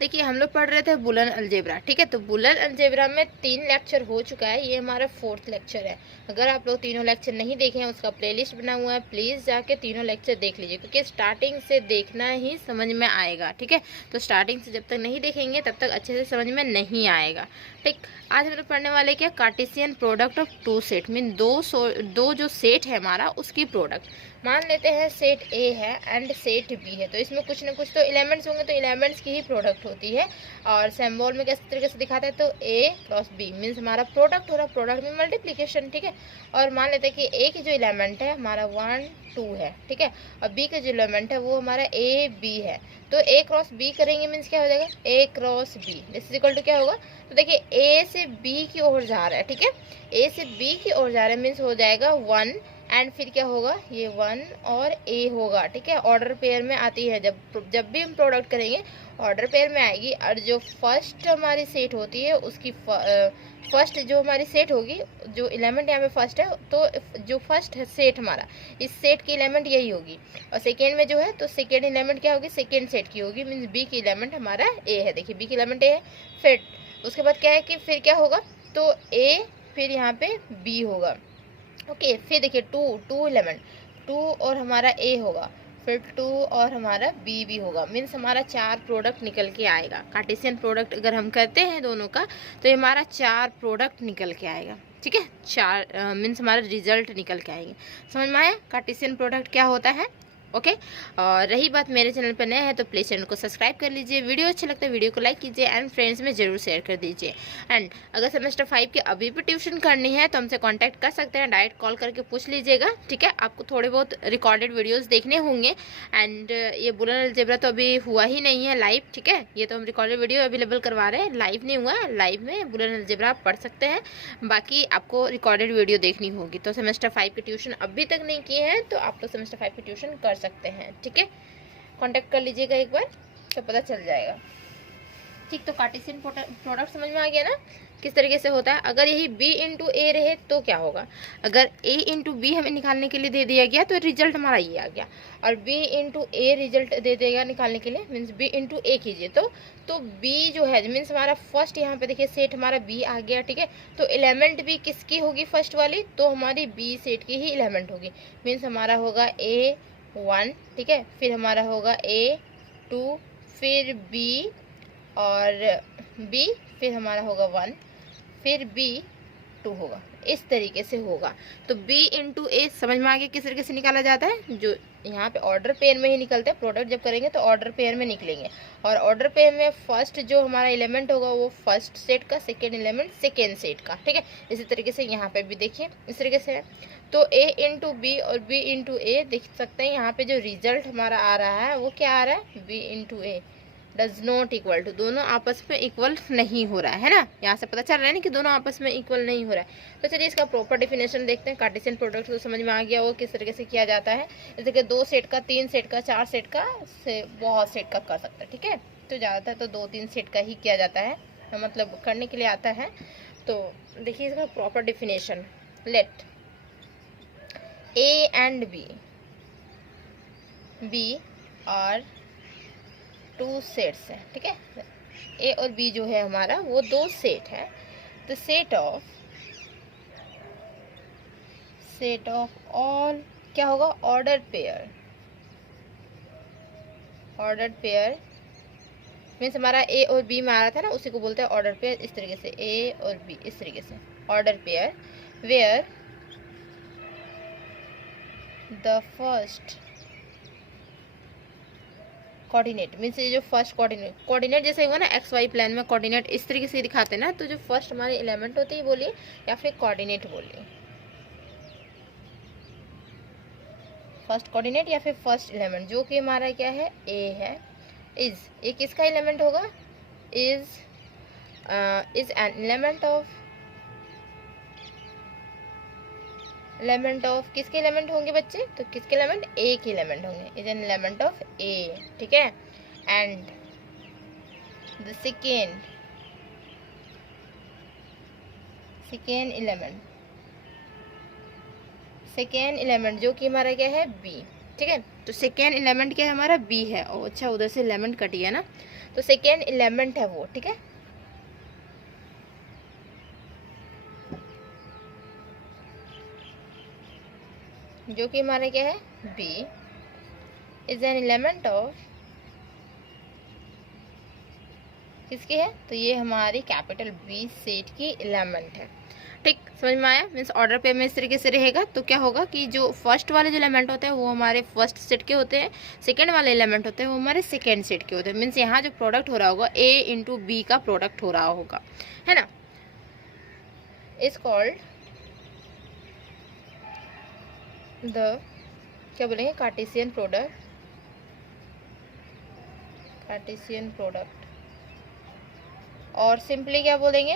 देखिए हम लोग पढ़ रहे थे बुलन अलजेब्रा, ठीक है। तो बुलन अलजेब्रा में 3 लेक्चर हो चुका है, ये हमारा 4th लेक्चर है। अगर आप लोग तीनों लेक्चर नहीं देखे हैं, उसका प्लेलिस्ट बना हुआ है, प्लीज़ जाके तीनों लेक्चर देख लीजिए, क्योंकि स्टार्टिंग से देखना ही समझ में आएगा, ठीक है। तो स्टार्टिंग से जब तक नहीं देखेंगे तब तक अच्छे से समझ में नहीं आएगा, ठीक। आज हम लोग पढ़ने वाले क्या, Cartesian product of 2 set, mean दो जो सेट है हमारा उसकी प्रोडक्ट। मान लेते हैं सेट ए है एंड सेट बी है, तो इसमें कुछ ना कुछ तो एलिमेंट्स होंगे, तो एलिमेंट्स की ही प्रोडक्ट होती है। और सिंबल में किस तरीके से दिखाते हैं, तो ए क्रॉस बी मीन्स हमारा प्रोडक्ट हो रहा है, प्रोडक्ट में मल्टीप्लीकेशन, ठीक है। और मान लेते हैं कि ए की जो एलिमेंट है हमारा 1 2 है, ठीक है। और बी का जो एलिमेंट है वो हमारा ए बी है, तो ए क्रॉस बी करेंगे मीन्स क्या हो जाएगा, A cross B this is equal to क्या होगा, तो देखिए ए से बी की ओर जा रहा है, ठीक है। ए से बी की ओर जा रहा है मीन्स हो जाएगा 1 एंड फिर क्या होगा, ये 1 और ए होगा, ठीक है। ऑर्डर पेयर में आती है, जब भी हम प्रोडक्ट करेंगे ऑर्डर पेयर में आएगी। और जो फर्स्ट हमारी सेट होती है उसकी फर्स्ट जो हमारी सेट होगी, जो एलिमेंट यहाँ पे फर्स्ट है, तो जो फर्स्ट है सेट हमारा, इस सेट की एलिमेंट यही होगी। और सेकेंड में जो है, तो सेकेंड एलिमेंट क्या होगी, सेकेंड सेट की होगी, मीन्स बी की एलिमेंट हमारा ए है। देखिए बी की एलिमेंट ए है, फिर उसके बाद क्या है कि फिर क्या होगा, तो ए फिर यहाँ पे बी होगा, ओके। फिर देखिए 2 एलिमेंट 2 और हमारा ए होगा, फिर 2 और हमारा बी भी होगा, मीन्स हमारा 4 प्रोडक्ट निकल के आएगा। कार्टेशियन प्रोडक्ट अगर हम करते हैं दोनों का, तो ये हमारा 4 प्रोडक्ट निकल के आएगा, ठीक है। 4 मीन्स हमारा रिजल्ट निकल के आएंगे। समझ में आया कार्टेशियन प्रोडक्ट क्या होता है, ओके। और रही बात मेरे चैनल पर नए हैं तो प्लीज़ चैनल को सब्सक्राइब कर लीजिए, वीडियो अच्छा लगता है वीडियो को लाइक कीजिए एंड फ्रेंड्स में जरूर शेयर कर दीजिए। एंड अगर सेमेस्टर 5 की अभी भी ट्यूशन करनी है तो हमसे कांटेक्ट कर सकते हैं, डायरेक्ट कॉल करके पूछ लीजिएगा, ठीक है। आपको थोड़े बहुत रिकॉर्डेड वीडियोस देखने होंगे। एंड ये बुलन अलजेब्रा तो अभी हुआ ही नहीं है लाइव, ठीक है। ये तो हम रिकॉर्डेड वीडियो अवेलेबल करवा रहे हैं, लाइव नहीं हुआ है। लाइव में बुलन अलजेब्रा आप पढ़ सकते हैं, बाकी आपको रिकॉर्डेड वीडियो देखनी होगी। तो सेमेस्टर 5 की ट्यूशन अभी तक नहीं की है तो आप लोग सेमेस्टर 5 की ट्यूशन कर सकते हैं, ठीक है। कांटेक्ट कर लीजिएगा एक बार तो पता चल जाएगा, ठीक। तो कार्टेशियन प्रोडक्ट समझ में आ गया ना किस तरीके से होता है। अगर यही b इंटू ए रहे तो क्या होगा, अगर a इंटू बी हमें निकालने के लिए दे दिया गया तो रिजल्ट हमारा ये आ गया, और b इंटू ए रिजल्ट दे देगा निकालने के लिए, मीन्स b इंटू ए कीजिए तो b जो है मीन्स हमारा फर्स्ट, यहाँ पे देखिए सेट हमारा b आ गया, ठीक है। तो एलिमेंट भी किसकी होगी फर्स्ट वाली, तो हमारी b सेट की ही एलिमेंट होगी, मीन्स हमारा होगा a1, ठीक है। फिर हमारा होगा a2, फिर b और b, फिर हमारा होगा 1, फिर b 2 होगा, इस तरीके से होगा। तो b इंटू ए समझ में आ गया किस तरीके से निकाला जाता है, जो यहाँ पे ऑर्डर पेयर में ही निकलते हैं। प्रोडक्ट जब करेंगे तो ऑर्डर पेयर में निकलेंगे, और ऑर्डर पेयर में फर्स्ट जो हमारा एलिमेंट होगा वो फर्स्ट सेट का, सेकेंड एलिमेंट सेकेंड सेट का, ठीक है। इसी तरीके से यहाँ पे भी देखिए इस तरीके से है। तो a इंटू बी और b इंटू ए देख सकते हैं, यहाँ पे जो रिजल्ट हमारा आ रहा है वो क्या आ रहा है, b into A does not equal to, दोनों आपस में इक्वल नहीं हो रहा है ना। यहाँ से पता चल रहा है ना कि दोनों आपस में इक्वल नहीं हो रहा है। तो चलिए इसका प्रॉपर डेफिनेशन देखते हैं। कार्टेशियन प्रोडक्ट को समझ में आ गया वो किस तरीके से किया जाता है, जैसे कि 2 सेट का, 3 सेट का, 4 सेट का, से बहुत सेट का कर सकते हैं, ठीक है। तो ज़्यादातर तो 2-3 सेट का ही किया जाता है, मतलब करने के लिए आता है। तो देखिए इसका proper definition, let A and B और 2 सेट्स हैं, ठीक है। ए और बी जो है हमारा वो 2 सेट है। द सेट ऑफ ऑल क्या होगा, ऑर्डर पेयर मीन्स हमारा ए और बी में आ रहा था ना, उसी को बोलते हैं ऑर्डर पेयर। इस तरीके से ए और बी, इस तरीके से order pair where the first coordinate means ये जो फर्स्ट कोऑर्डिनेट जैसे हुआ ना एक्स वाई प्लेन में कोऑर्डिनेट इस तरीके से दिखाते हैं ना, तो जो फर्स्ट हमारे एलिमेंट होते हैं बोलिए या फिर कोऑर्डिनेट बोलिए, फर्स्ट कोऑर्डिनेट या फिर फर्स्ट एलिमेंट, जो कि हमारा क्या है ए है, इज ये किसका एलिमेंट होगा, इज एन एलिमेंट ऑफ किसके एलिमेंट होंगे बच्चे, तो किसके एलिमेंट, ए के एलिमेंट होंगे, इज एन एलिमेंट ऑफ ए, ठीक है। एंड द सेकेंड एलिमेंट जो कि हमारा क्या है बी, ठीक है। तो सेकेंड एलिमेंट क्या है हमारा बी है। और अच्छा उधर से एलिमेंट कट गया ना, तो सेकेंड एलिमेंट है वो, ठीक है। जो कि हमारा क्या है, B is an element of, किसकी है, तो ये हमारी कैपिटल बी सेट की एलिमेंट है, ठीक। समझ में आया। मीन्स ऑर्डर पे में इस तरीके से रहेगा। तो क्या होगा कि जो फर्स्ट वाले जो एलिमेंट होते हैं वो हमारे फर्स्ट सेट के होते हैं, सेकंड वाले एलिमेंट होते हैं वो हमारे सेकंड सेट के होते हैं। मीन्स यहाँ जो प्रोडक्ट हो रहा होगा ए इंटू बी का प्रोडक्ट हो रहा होगा, है ना। इज कॉल्ड द, क्या बोलेंगे, कार्टेशियन प्रोडक्ट, कार्टेशियन प्रोडक्ट। और सिंपली क्या बोलेंगे,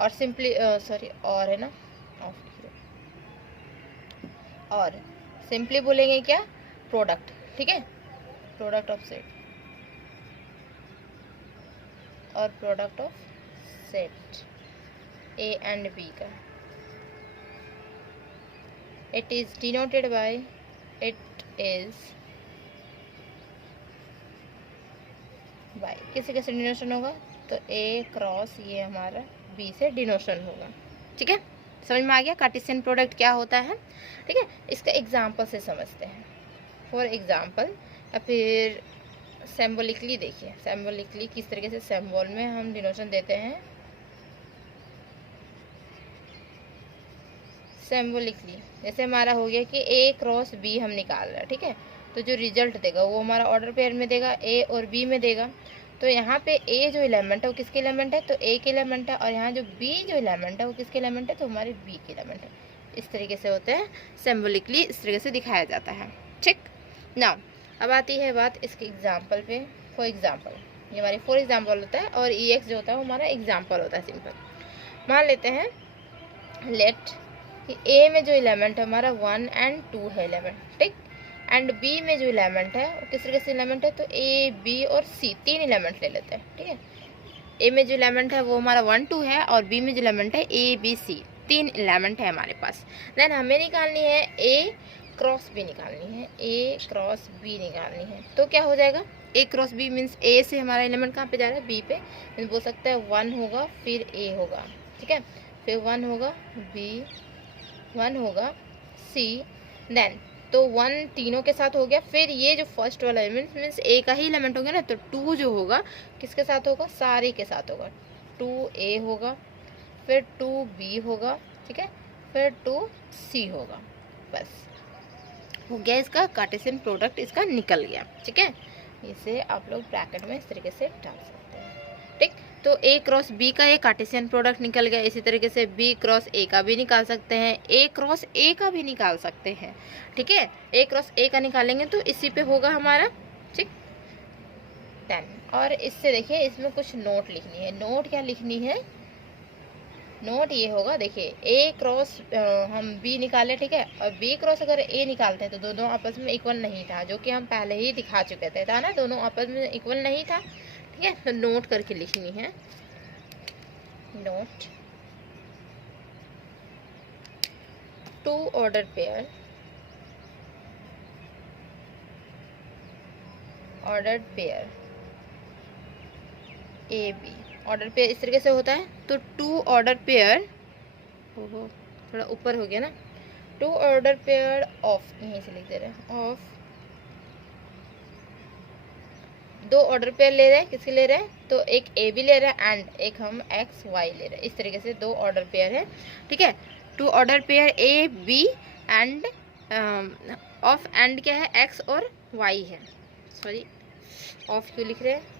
और सिंपली सॉरी और है ना, और सिंपली बोलेंगे क्या, प्रोडक्ट, ठीक है। प्रोडक्ट ऑफ सेट और product of set A and B का। It is denoted by, it is by, किसी कैसे डिनोशन होगा, तो ए क्रॉस ये हमारा बी से डिनोशन होगा, ठीक है। समझ में आ गया कार्टेशियन प्रोडक्ट क्या होता है, ठीक है। इसका एग्जांपल से समझते हैं। फॉर एग्जांपल, या फिर सिंबॉलिकली देखिए, सिंबॉलिकली किस तरीके से सिंबल में हम डिनोशन देते हैं। सिंबॉलिकली जैसे हमारा हो गया कि ए क्रॉस बी हम निकाल रहे हैं, ठीक है। तो जो रिजल्ट देगा वो हमारा ऑर्डर पेयर में देगा, ए और बी में देगा। तो यहाँ पे ए जो एलिमेंट है वो किसके एलिमेंट है, तो ए के एलिमेंट है, और यहाँ जो बी जो एलिमेंट है वो किसके एलिमेंट है, तो हमारे बी के एलिमेंट है। इस तरीके से होते हैं सिंबॉलिकली, इस तरीके से दिखाया जाता है, ठीक ना। अब आती है बात इसके एग्जाम्पल पे। फॉर एग्जाम्पल, ये हमारी फॉर एग्जाम्पल होता है, और ई एक्स जो होता है वो हमारा एग्जाम्पल होता है, सिंपल। मान लेते हैं लेट कि ए में जो एलिमेंट है हमारा 1 and 2 है एलिमेंट, ठीक। एंड बी में जो एलिमेंट है वो किस तरीके से एलिमेंट है, तो ए बी और सी तीन एलिमेंट ले लेते हैं, ठीक है। ए में जो एलिमेंट है वो हमारा 1 2 है, और बी में जो एलिमेंट है ए बी सी, तीन एलिमेंट है हमारे पास। देन हमें निकालनी है ए क्रॉस बी निकालनी है, ए क्रॉस बी निकालनी है। तो क्या हो जाएगा, ए क्रॉस बी मीन्स ए से हमारा एलिमेंट कहाँ पे जा रहा है, बी पे। मीन्स बोल सकते हैं 1 होगा, फिर ए होगा, ठीक है, फिर 1 होगा बी, 1 होगा सी, देन तो 1 तीनों के साथ हो गया। फिर ये जो फर्स्ट वाला एलिमेंट मीन्स ए का ही एलिमेंट हो गया ना, तो 2 जो होगा किसके साथ होगा, सारे के साथ होगा। 2a होगा, फिर 2b होगा, ठीक है, फिर 2c होगा। बस हो गया, इसका कार्टेशियन प्रोडक्ट इसका निकल गया, ठीक है। इसे आप लोग ब्रैकेट में इस तरीके से डाल सकते हैं, ठीक। तो ए क्रॉस बी का ये कार्टेशियन प्रोडक्ट निकल गया। इसी तरीके से बी क्रॉस ए का भी निकाल सकते हैं, ए क्रॉस ए का भी निकाल सकते हैं, ठीक है। ए क्रॉस ए का निकालेंगे तो इसी पे होगा हमारा, ठीक। देन और इससे देखिए इसमें कुछ नोट लिखनी है। नोट क्या लिखनी है, नोट ये होगा, देखिए ए क्रॉस हम बी निकाले, ठीक है, और बी क्रॉस अगर ए निकालते हैं तो दोनों आपस में इक्वल नहीं था, जो कि हम पहले ही दिखा चुके थे, था ना, दोनों आपस में इक्वल नहीं था, ठीक है। तो नोट करके लिखनी है, note to order pair, ordered pair A B. Order pair इस तरीके से होता है। तो 2 ऑर्डर पेयर, थोड़ा ऊपर हो गया ना, 2 ऑर्डर पेयर ऑफ, यहीं से लिख दे रहे हैं, ऑफ 2 ऑर्डर पेयर ले रहे हैं, किसके ले रहे हैं, तो एक ए बी ले रहे हैं एंड एक हम एक्स वाई ले रहे हैं। इस तरीके से 2 ऑर्डर पेयर है, ठीक है। 2 order pair A B and of and क्या है, एक्स और वाई है, सॉरी ऑफ क्यों लिख रहे हैं।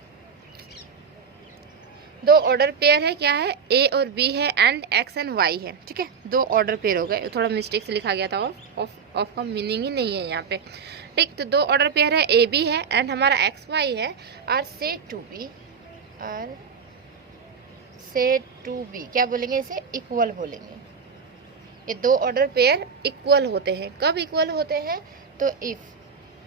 2 ऑर्डर पेयर है, क्या है, ए और बी है एंड एक्स एंड वाई है, ठीक है। 2 ऑर्डर पेयर हो गए, थोड़ा मिस्टेक से लिखा गया था ऑफ का मीनिंग ही नहीं है यहाँ पे, ठीक। तो 2 ऑर्डर पेयर है, ए बी है एंड हमारा एक्स वाई है, आर से टू बी, आर से टू बी, क्या बोलेंगे इसे, इक्वल बोलेंगे। ये 2 ऑर्डर पेयर इक्वल होते हैं। कब इक्वल होते हैं, तो इफ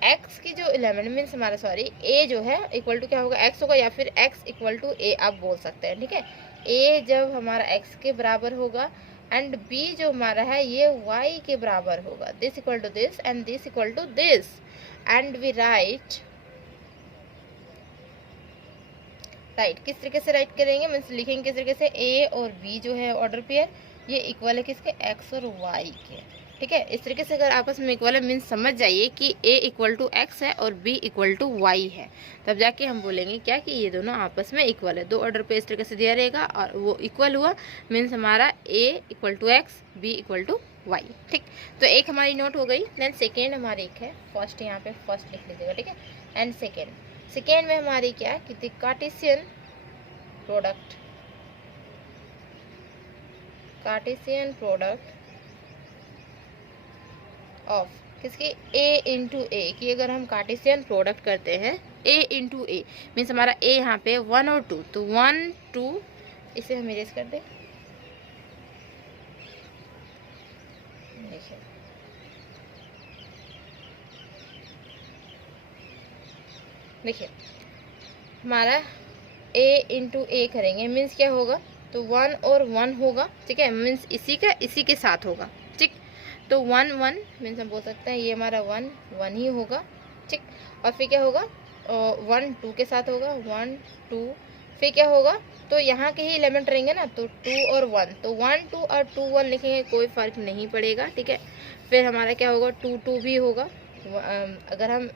एक्स की जो एलिमेंट मीन्स हमारा सॉरी ए जो है इक्वल टू क्या होगा, एक्स होगा, या फिर एक्स इक्वल टू ए आप बोल सकते हैं, ठीक है। ए जब हमारा एक्स के बराबर होगा एंड बी जो हमारा है ये वाई के बराबर होगा, this equal to this and this equal to this, and we write right. किस तरीके से राइट करेंगे, मीन्स लिखेंगे किस तरीके से, ए और बी जो है ऑर्डर पेयर ये इक्वल है किसके, एक्स और वाई के। ठीक है, इस तरीके से अगर आपस में इक्वल है मीन्स समझ जाइए कि ए इक्वल टू एक्स है और बी इक्वल टू वाई है, तब जाके हम बोलेंगे क्या कि ये दोनों आपस में इक्वल है। दो ऑर्डर पे इस तरीके से दिया रहेगा और वो इक्वल हुआ मीन्स हमारा A equal to X, B equal to Y. ठीक, तो एक हमारी नोट हो गई। देन सेकेंड हमारी एक है, फर्स्ट यहाँ पे फर्स्ट लिख लीजिएगा। ठीक है, एंड सेकेंड में हमारी क्या है कि कार्टेशियन प्रोडक्ट ऑफ किसकी, ए इंटू ए की अगर हम कार्टेशियन प्रोडक्ट करते हैं ए इंटू ए मीन्स हमारा ए यहाँ पे 1 और 2, तो 1 2 इसे हम इरेज कर दें। देखिए हमारा a इंटू ए करेंगे मीन्स क्या होगा, तो 1 और 1 होगा। ठीक है, मीन्स इसी का इसी के साथ होगा। ठीक, तो 1 1 मीन्स हम बोल सकते हैं ये हमारा 1 1 ही होगा। ठीक, और फिर क्या होगा, 1 2 के साथ होगा, 1 2, फिर क्या होगा, तो यहाँ के ही एलिमेंट रहेंगे ना, तो 2 और 1, तो 1 2 और 2 1 लिखेंगे, कोई फर्क नहीं पड़ेगा। ठीक है, फिर हमारा क्या होगा, 2 2 भी होगा। अगर हम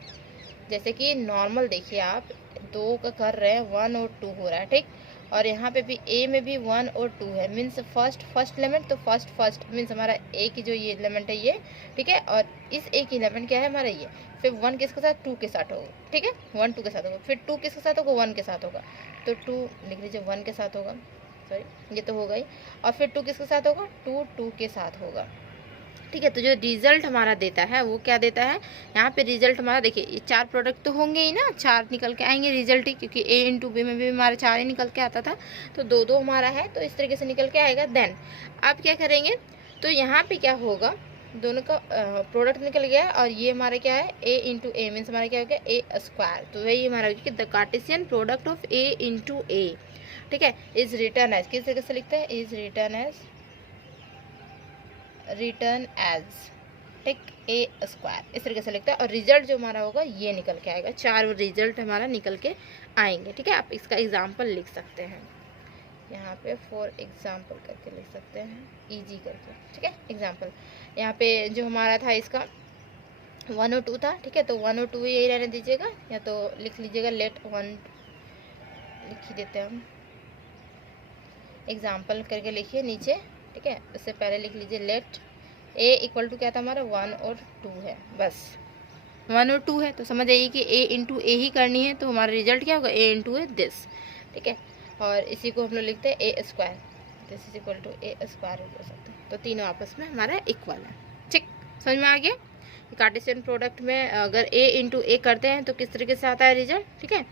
जैसे कि नॉर्मल देखिए आप 2 का कर रहे हैं, 1 और 2 हो रहा है। ठीक, और यहाँ पे भी ए में भी 1 और 2 है मीन्स फर्स्ट एलिमेंट, तो फर्स्ट मीन्स हमारा ए की जो ये एलिमेंट है ये। ठीक है, और इस ए की एलिमेंट क्या है हमारा ये, फिर 1 किसके साथ, 2 के साथ होगा। ठीक है, 1 2 के साथ होगा, फिर 2 किसके साथ होगा, 1 के साथ होगा, तो 2 लिख लीजिए 1 के साथ होगा, सॉरी ये तो होगा ही, और फिर 2 किसके साथ होगा, 2 2 के साथ होगा। ठीक है, तो जो रिजल्ट हमारा देता है वो क्या देता है, यहाँ पे रिजल्ट हमारा देखिए ये 4 प्रोडक्ट तो होंगे ही ना, 4 निकल के आएंगे रिजल्ट ही, क्योंकि ए इंटू बी में भी हमारा 4 ही निकल के आता था, तो 2 2 हमारा है, तो इस तरीके से निकल के आएगा। देन आप क्या करेंगे, तो यहाँ पे क्या होगा, दोनों का प्रोडक्ट निकल गया और ये हमारा क्या है, ए इंटू ए मीन्स हमारा क्या हो गया, ए स्क्वायर, तो वही हमारा हो गया the Cartesian product of A into A. ठीक है, इज रिटर्न एज, किस तरीके से लिखते हैं, इज रिटर्न एज ठीक ए स्क्वायर, इस तरीके से लिखता है, और रिजल्ट जो हमारा होगा ये निकल के आएगा, 4 रिजल्ट हमारा निकल के आएंगे। ठीक है, आप इसका एग्जाम्पल लिख सकते हैं यहाँ पे, फॉर एग्जाम्पल करके लिख सकते हैं, इजी करके। ठीक है, एग्जाम्पल यहाँ पे जो हमारा था इसका 1 और 2 था। ठीक है, तो 1 और 2 यही रहने दीजिएगा, या तो लिख लीजिएगा लेट 1 लिख ही देते हैं हम, एग्जाम्पल करके लिखिए नीचे। ठीक है, इससे पहले लिख लीजिए लेट ए इक्वल टू क्या था हमारा, 1 और 2 है, बस 1 और 2 है, तो समझ आइए कि ए इंटू ए ही करनी है, तो हमारा रिजल्ट क्या होगा, ए इंटू ए दिस। ठीक है, और इसी को हम लोग लिखते हैं A square, this is equal to A square बोल सकते हैं, तो तीनों आपस में हमारा इक्वल है। ठीक, समझ में आ गया, कार्टेशियन प्रोडक्ट में अगर ए इंटू ए करते हैं तो किस तरीके से आता है रिजल्ट। ठीक है,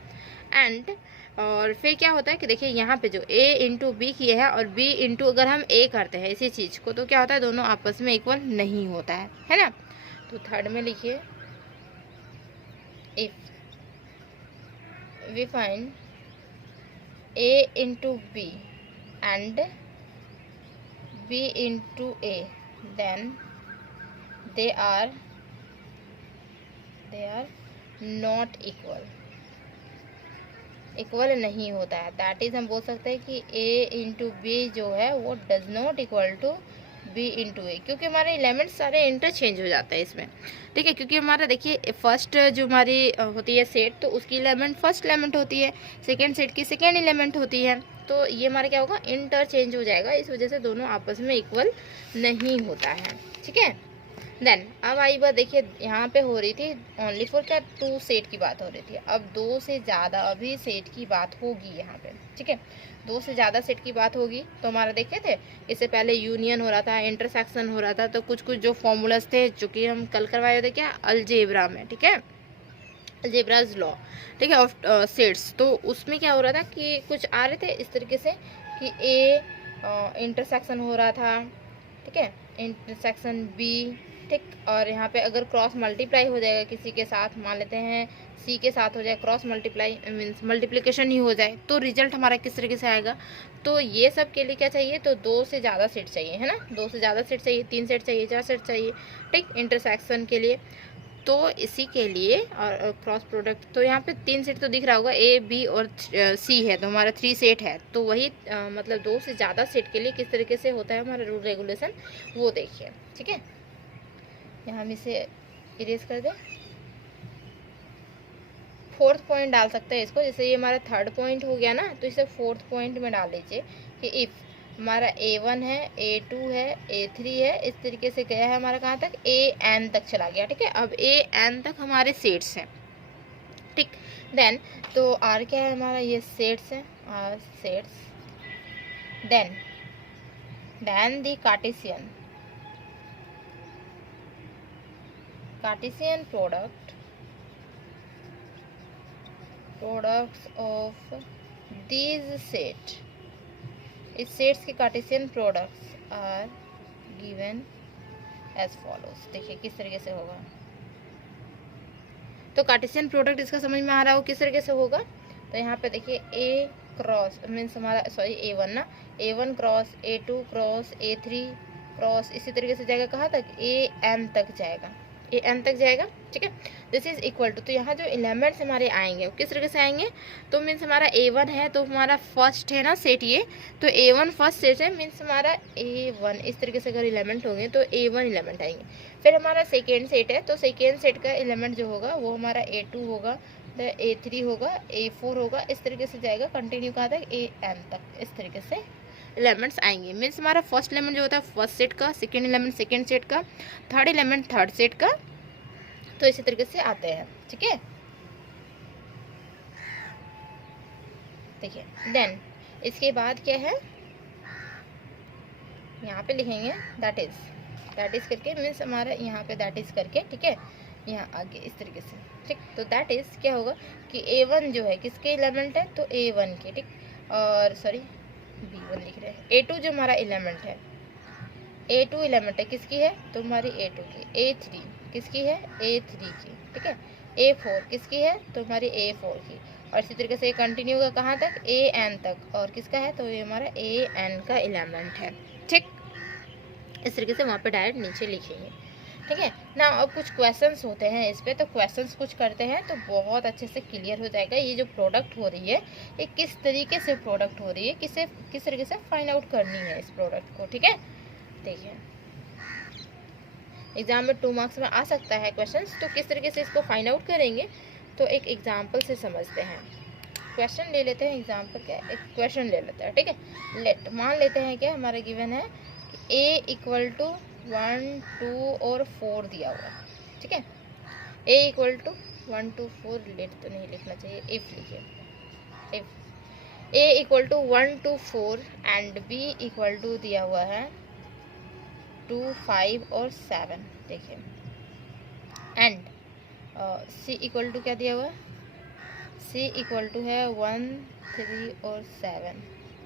एंड और फिर क्या होता है कि देखिए यहाँ पे जो a इंटू बी किए हैं और b इंटू अगर हम a करते हैं इसी चीज़ को, तो क्या होता है, दोनों आपस में इक्वल नहीं होता है ना। तो थर्ड में लिखिए, if we find a into B and b into a, then they are not equal नहीं होता है। दैट इज हम बोल सकते हैं कि a इंटू बी जो है वो does not equal to b into A, क्योंकि हमारे एलिमेंट सारे इंटरचेंज हो जाते हैं इसमें। ठीक है, क्योंकि हमारा देखिए फर्स्ट जो हमारी होती है सेट, तो उसकी एलिमेंट फर्स्ट एलिमेंट होती है, सेकेंड सेट की सेकेंड एलिमेंट होती है, तो ये हमारा क्या होगा, इंटरचेंज हो जाएगा, इस वजह से दोनों आपस में इक्वल नहीं होता है। ठीक है, देन अब आई बात देखिए यहाँ पे हो रही थी ओनली फॉर क्या, 2 सेट की बात हो रही थी, अब 2 से ज़्यादा अभी सेट की बात होगी यहाँ पे। ठीक है, 2 से ज़्यादा सेट की बात होगी, तो हमारा देखे थे इससे पहले यूनियन हो रहा था, इंटरसेक्शन हो रहा था, तो कुछ जो फॉर्मूलाज थे जो कि हम कल करवाए थे क्या, अलजेब्रा में। ठीक है, अलजेब्राज लॉ, ठीक है, ऑफ सेट्स, तो उसमें क्या हो रहा था कि कुछ आ रहे थे इस तरीके से कि ए इंटरसेक्शन हो रहा था, ठीक है, इंटरसेक्शन बी, ठीक, और यहाँ पे अगर क्रॉस मल्टीप्लाई हो जाएगा किसी के साथ, मान लेते हैं सी के साथ हो जाए क्रॉस मल्टीप्लाई, मीन्स मल्टीप्लिकेशन ही हो जाए, तो रिजल्ट हमारा किस तरीके से आएगा। तो ये सब के लिए क्या चाहिए, तो 2 से ज़्यादा सेट चाहिए, है ना, 2 से ज़्यादा सेट चाहिए, 3 सेट चाहिए, 4 सेट चाहिए। ठीक, इंटरसेक्शन के लिए तो इसी के लिए और क्रॉस प्रोडक्ट, तो यहाँ पे 3 सेट तो दिख रहा होगा, ए बी और सी है, तो हमारा 3 सेट है। तो वही मतलब 2 से ज़्यादा सेट के लिए किस तरीके से होता है हमारा रूल रेगुलेशन, वो देखिए। ठीक है, यहाँ हम इसे इरेज कर दें। 4th पॉइंट डाल सकते हैं इसको, जैसे ये हमारा 3rd पॉइंट हो गया ना, तो इसे 4th पॉइंट में डाल लीजिए कि इफ़ हमारा A1 है, A2 है, A3 है, इस तरीके से गया है हमारा कहाँ तक, AN तक चला गया। ठीक है, अब AN तक हमारे सेट्स हैं। ठीक, देन तो R क्या है हमारा, ये सेट्स हैं, R sets. Then the Cartesian products of these set, इस सेट्स के Cartesian products are given as follows. देखिए किस तरीके से होगा, तो कार्टेशियन प्रोडक्ट इसका समझ में आ रहा हो किस तरीके से होगा। तो यहाँ पे देखिए A क्रॉस मीन्स हमारा A1 ना, A1 cross A2 cross A3 cross, इसी तरीके से जाएगा कहाँ तक, AN तक जाएगा, AN तक जाएगा। ठीक है, दिस इज इक्वल टू, तो यहाँ जो एलिमेंट्स हमारे आएंगे वो किस तरीके से आएंगे, तो मीन्स हमारा A1 है, तो हमारा फर्स्ट है ना सेट ये, तो A1 फर्स्ट सेट है, मीन्स हमारा A1 इस तरीके से अगर एलिमेंट होंगे तो A1 एलिमेंट आएंगे। फिर हमारा सेकेंड सेट है, तो सेकेंड सेट का एलिमेंट जो होगा वो हमारा A2 होगा, तो A3 होगा, A4 होगा, इस तरीके से जाएगा कंटिन्यू कहाँ तक, AN तक, इस तरीके से एलिमेंट्स आएंगे। मीन्स हमारा फर्स्ट एलिमेंट जो होता है फर्स्ट सेट का, सेकेंड एलिमेंट सेकेंड सेट का, थर्ड एलिमेंट थर्ड सेट का, तो इसी तरीके से आते हैं। ठीक है, देखिए देन इसके बाद क्या है, यहाँ पे लिखेंगे दैट इज करके, मीन्स हमारा यहाँ पे दैट इज करके, ठीक है, यहाँ आगे इस तरीके से। ठीक, तो दैट इज क्या होगा कि A1 जो है किसके एलिमेंट है, तो A1 के। ठीक, और सॉरी B1 लिख रहे हैं, A2 जो हमारा एलिमेंट है, A2 एलिमेंट है किसकी है, तो हमारी A2 की, A3 किसकी है, A3 की। ठीक है, A4 किसकी है, तो हमारी A4 की, और इसी तरीके से कंटिन्यू होगा कहाँ तक, AN तक, और किसका है, तो ये हमारा AN का एलिमेंट है। ठीक, इस तरीके से वहाँ पे डायरेक्ट नीचे लिखेंगे। ठीक है ना, अब कुछ क्वेश्चंस होते हैं इस पे, तो क्वेश्चंस कुछ करते हैं तो बहुत अच्छे से क्लियर हो जाएगा ये जो प्रोडक्ट हो रही है ये किस तरीके से प्रोडक्ट हो रही है, किस तरीके से फाइंड आउट करनी है इस प्रोडक्ट को। ठीक है, देखिए एग्जाम में 2 मार्क्स में आ सकता है क्वेश्चंस, तो किस तरीके से इसको फाइंड आउट करेंगे, तो एक एग्जाम्पल से समझते हैं। क्वेश्चन ले लेते हैं, एग्जाम्पल क्या है, एक क्वेश्चन ले लेते हैं। ठीक है, लेट मान लेते हैं क्या हमारा गिवन है कि A इक्वल टू 1 2 और 4 दिया हुआ है। ठीक है, A इक्वल टू 1 2 4 लेट तो नहीं लिखना चाहिए, इफ लिखिए, if A equal to 1 2 4 and B equal to दिया हुआ है 2 5 और 7। देखिए एंड C इक्वल टू क्या दिया हुआ है, C इक्वल टू है 1 3 और 7।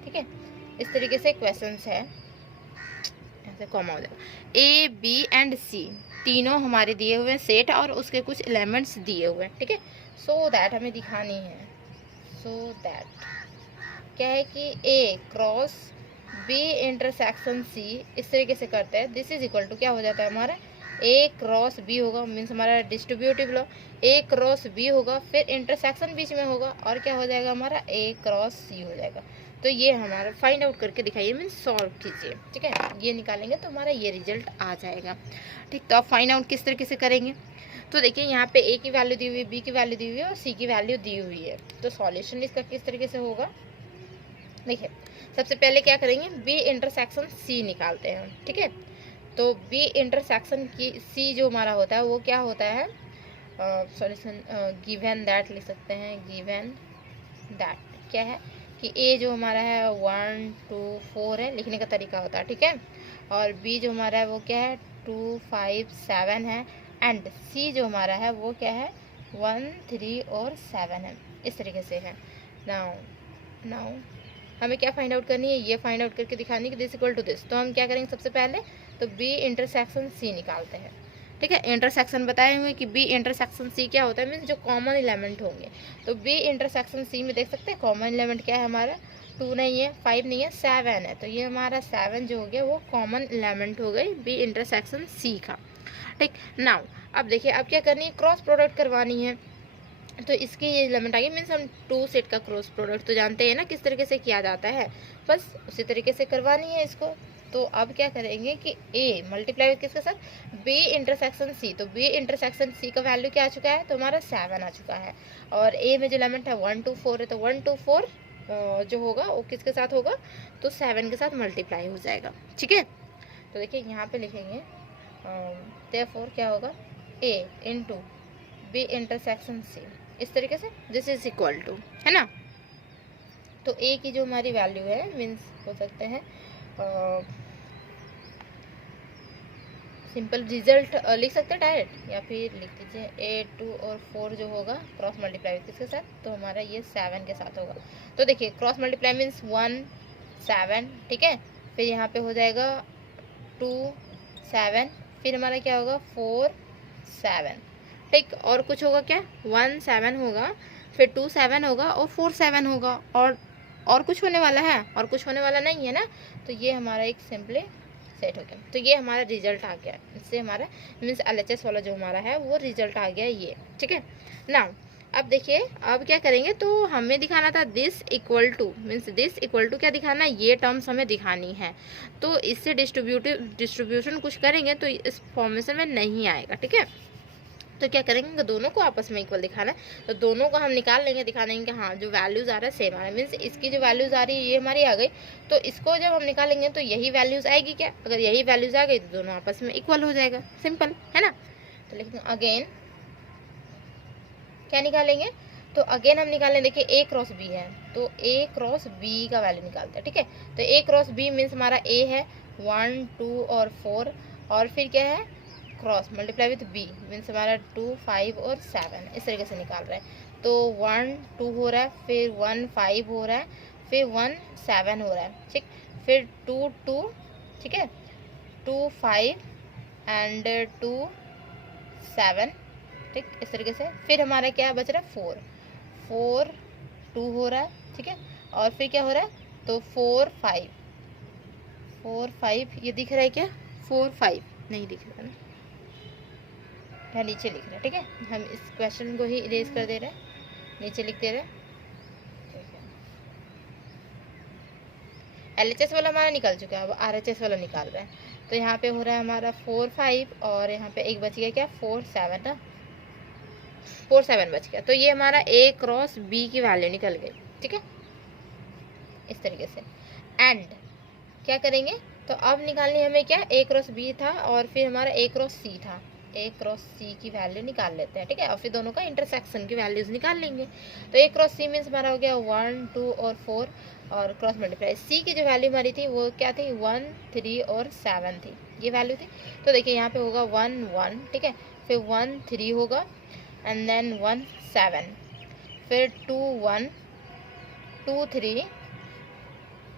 ठीक है, इस तरीके से क्वेश्चंस है, ऐसे कॉमा हो जाएगा। A B एंड C तीनों हमारे दिए हुए सेट और उसके कुछ एलिमेंट्स दिए हुए हैं। ठीक है, सो दैट हमें दिखानी है, सो दैट क्या है कि A cross B intersection C इस तरीके से करते हैं। दिस इज इक्वल टू क्या हो जाता है हमारा A क्रॉस B होगा, मीन्स हमारा distributive law, A cross B होगा, फिर इंटरसेक्शन बीच में होगा और क्या हो जाएगा हमारा A क्रॉस C हो जाएगा। तो ये हमारा फाइंड आउट करके दिखाइए, मीन्स सॉल्व कीजिए। ठीक है, ये निकालेंगे तो हमारा ये रिजल्ट आ जाएगा। ठीक, तो आप फाइंड आउट किस तरीके से करेंगे, तो देखिए यहाँ पे A की वैल्यू दी हुई है, B की वैल्यू दी हुई है और C की वैल्यू दी हुई है, तो सॉल्यूशन इसका किस तरीके से होगा। देखिए सबसे पहले क्या करेंगे, B इंटरसेक्शन C निकालते हैं। ठीक है, तो B इंटरसेक्शन की C जो हमारा होता है वो क्या होता है, सॉल्यूशन गिवन दैट लिख सकते हैं, गिवन दैट क्या है कि A जो हमारा है 1 2 4 है, लिखने का तरीका होता है। ठीक है, और B जो हमारा है वो क्या है 2 5 7 है, एंड C जो हमारा है वो क्या है 1 3 और 7 है, इस तरीके से है। नाउ हमें क्या फाइंड आउट करनी है, ये फाइंड आउट करके दिखानी है कि दिस इक्वल टू दिस। तो हम क्या करेंगे, सबसे पहले तो B इंटरसेक्शन C निकालते हैं। ठीक है, इंटरसेक्शन बताए हुए कि B इंटरसेक्शन C क्या होता है, मीन्स जो कॉमन एलिमेंट होंगे। तो B इंटरसेक्शन C में देख सकते हैं कॉमन एलिमेंट क्या है हमारा, 2 नहीं है, 5 नहीं है, 7 है, तो ये हमारा 7 जो हो गया वो कॉमन एलिमेंट हो गई B इंटरसेक्शन C का। ठीक, नाउ अब देखिए अब क्या करनी है, क्रॉस प्रोडक्ट करवानी है। तो इसकी ये एलिमेंट आ गई, मीन्स हम 2 सेट का क्रॉस प्रोडक्ट तो जानते हैं ना किस तरीके से किया जाता है, बस उसी तरीके से करवानी है इसको। तो अब क्या करेंगे कि ए मल्टीप्लाई किसके साथ, बी इंटरसेक्शन सी। तो बी इंटरसेक्शन सी का वैल्यू क्या आ चुका है, तो हमारा 7 आ चुका है। और ए में जो एलिमेंट है 1 2 4 है, तो 1 2 4 जो होगा वो किसके साथ होगा, तो 7 के साथ मल्टीप्लाई हो जाएगा। ठीक है, तो देखिए यहाँ पे लिखेंगे देयरफॉर क्या होगा, ए इंटू बी इंटरसेक्शन सी, इस तरीके से दिस इज इक्वल टू, है ना। तो ए की जो हमारी वैल्यू है मीन्स हो सकते हैं सिंपल रिजल्ट लिख सकते हैं डायरेक्ट, या फिर लिख दीजिए ए 2 और 4 जो होगा क्रॉस मल्टीप्लाई किसके साथ, तो हमारा ये 7 के साथ होगा। तो देखिए क्रॉस मल्टीप्लाई मीन्स 1 7, ठीक है, फिर यहाँ पे हो जाएगा 2 7, फिर हमारा क्या होगा 4 7, ठीक। और कुछ होगा क्या, 1 7 होगा, फिर 2 7 होगा और 4 7 होगा, और कुछ होने वाला है, और कुछ होने वाला नहीं है ना। तो ये हमारा एक सिंपली सेट हो गया। तो ये हमारा रिजल्ट आ गया, इससे हमारा मीन्स LHS वाला जो हमारा है वो रिजल्ट आ गया ये, ठीक है ना। अब देखिए अब क्या करेंगे, तो हमें दिखाना था this equal to, means this equal to क्या दिखाना है, ये टर्म्स हमें दिखानी है। तो इससे डिस्ट्रीब्यूशन कुछ करेंगे तो इस फॉर्मेशन में नहीं आएगा, ठीक है। तो क्या करेंगे, दोनों को आपस में इक्वल दिखाना है, तो दोनों को हम निकाल लेंगे, दिखा देंगे कि हाँ जो वैल्यूज़ आ रहा है सेम आ रहा है, मीन्स इसकी जो वैल्यूज़ आ रही है ये हमारी आ गई। तो इसको जब हम निकालेंगे तो यही वैल्यूज़ आएगी क्या, अगर यही वैल्यूज़ आ गई तो दोनों आपस में इक्वल हो जाएगा, सिंपल है ना। तो लेकिन अगेन क्या निकालेंगे, तो अगेन हम निकालें, देखिए ए क्रॉस बी है, तो ए क्रॉस बी का वैल्यू निकालते हैं, ठीक है। तो ए क्रॉस बी मीन्स हमारा ए है 1 2 और 4, और फिर क्या है cross multiply with B means हमारा 2 5 और 7, इस तरीके से निकाल रहे हैं। तो 1 2 हो रहा है, फिर 1 5 हो रहा है, फिर 1 7 हो रहा है, ठीक, फिर 2 2, ठीक है, 2 5 एंड 2 7, ठीक, इस तरीके से। फिर हमारा क्या बच रहा है 4 4 2 हो रहा है, ठीक है, और फिर क्या हो रहा है, तो 4 5 ये दिख रहा है क्या, 4 5 नहीं दिख रहा है ना, यहाँ नीचे लिख रहे हैं, ठीक है। हम इस क्वेश्चन को ही इरेज कर दे रहे हैं, नीचे लिख दे रहे हैं, ठीक है। LHS वाला हमारा निकल चुका है, अब RHS वाला निकाल रहे हैं। तो यहाँ पे हो रहा है हमारा 4 5 और यहाँ पे एक बच गया क्या 4 7 ना, 4 7 बच गया। तो ये हमारा A क्रॉस B की वैल्यू निकल गई, ठीक है, इस तरीके से। एंड क्या करेंगे, तो अब निकालनी हमें क्या, A क्रॉस B था और फिर हमारा A क्रॉस C था, ए क्रॉस सी की वैल्यू निकाल लेते हैं, ठीक है, और फिर दोनों का इंटरसेक्शन की वैल्यूज निकाल लेंगे। तो ए क्रॉस सी मीन्स हमारा हो गया 1 2 और 4 और क्रॉस मल्टीप्लाई सी की जो वैल्यू हमारी थी वो क्या थी 1 3 और 7 थी, ये वैल्यू थी। तो देखिए यहाँ पे होगा 1 1, ठीक है, फिर 1 3 होगा एंड देन 1 7, फिर 2 1 2 3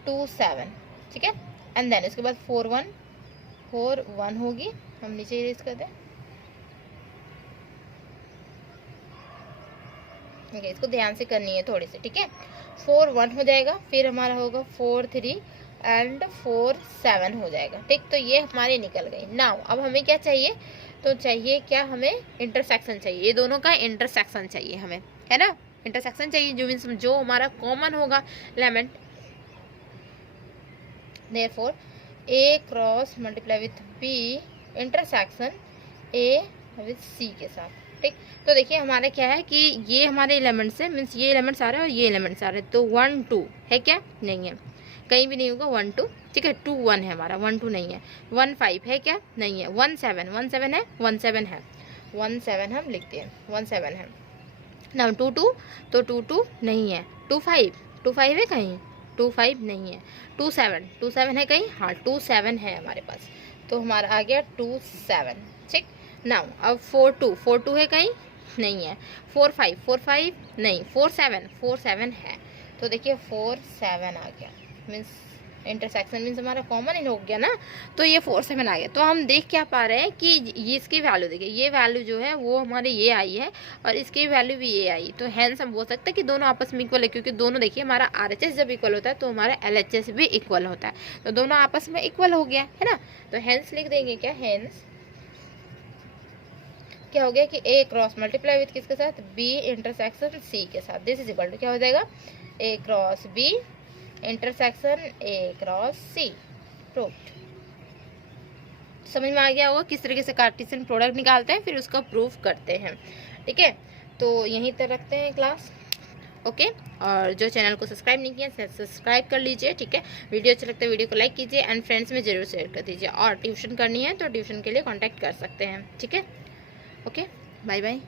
2 7, ठीक है, एंड देन इसके बाद 4 1 होगी, हम नीचे इरेज कर दें, ठीक है, इसको ध्यान से करनी है थोड़ी सी, ठीक है। 4 1 हो जाएगा, फिर हमारा होगा 4 3 एंड 4 7 हो जाएगा, ठीक। तो ये हमारी निकल गई। नाउ अब हमें क्या चाहिए, तो चाहिए क्या, हमें इंटरसेक्शन चाहिए, ये दोनों का इंटरसेक्शन चाहिए हमें, है ना, इंटरसेक्शन चाहिए जो मीन्स जो हमारा कॉमन होगा element. Therefore A cross multiply with B intersection A with C के साथ, ठीक। तो देखिए हमारा क्या है कि ये हमारे एलिमेंट्स है, मीन्स ये एलिमेंट्स आ रहे हैं और ये एलिमेंट्स आ रहे हैं। तो 1 2 है क्या, नहीं है, कहीं भी नहीं होगा 1 2, ठीक है। 2 1 है हमारा, 1 2 नहीं है। 1 5 है क्या, नहीं है। 1 7 है, 1 7 है, 1 7 हम लिखते हैं, 1 7 है ना। 2 2 तो 2 2 नहीं है। 2 5 है कहीं, 2 5 नहीं है। 2 7 है कहीं, हाँ 2 7 है हमारे पास, तो हमारा आ गया 2 7, ठीक। नाउ अब 4 2 है कहीं, नहीं है। 4 5 नहीं, 4 7 है, तो देखिए 4 7 आ गया, मीन्स इंटरसेक्शन मीन्स हमारा कॉमन इन हो गया ना, तो ये 4 7 आ गया। तो हम देख क्या पा रहे हैं कि ये इसकी वैल्यू देखिए, ये वैल्यू जो है वो हमारे ये आई है और इसकी वैल्यू भी ये आई, तो हैंस हम बोल सकते हैं कि दोनों आपस में इक्वल है, क्योंकि दोनों देखिए हमारा RHS जब इक्वल होता है तो हमारा LHS भी इक्वल होता है, तो दोनों आपस में इक्वल हो गया है ना। तो हैंस लिख देंगे क्या, हैंस क्या हो गया कि ए क्रॉस मल्टीप्लाई विथ किसके साथ, बी इंटरसेक्शन सी के साथ, दिस इज इक्वल टू क्या हो जाएगा, A cross B intersection A cross C. Proved. समझ में आ गया होगा किस तरीके से कार्टेशियन प्रोडक्ट निकालते हैं फिर उसका प्रूफ करते हैं। ठीक है, तो यहीं तक रखते हैं क्लास। ओके, और जो चैनल को सब्सक्राइब नहीं किया सब्सक्राइब कर लीजिए। ठीक है, वीडियो अच्छा लगता है वीडियो को लाइक कीजिए एंड फ्रेंड्स में जरूर शेयर कर दीजिए। और ट्यूशन करनी है तो ट्यूशन के लिए कांटेक्ट कर सकते हैं। ठीक है, ओके, बाय बाय।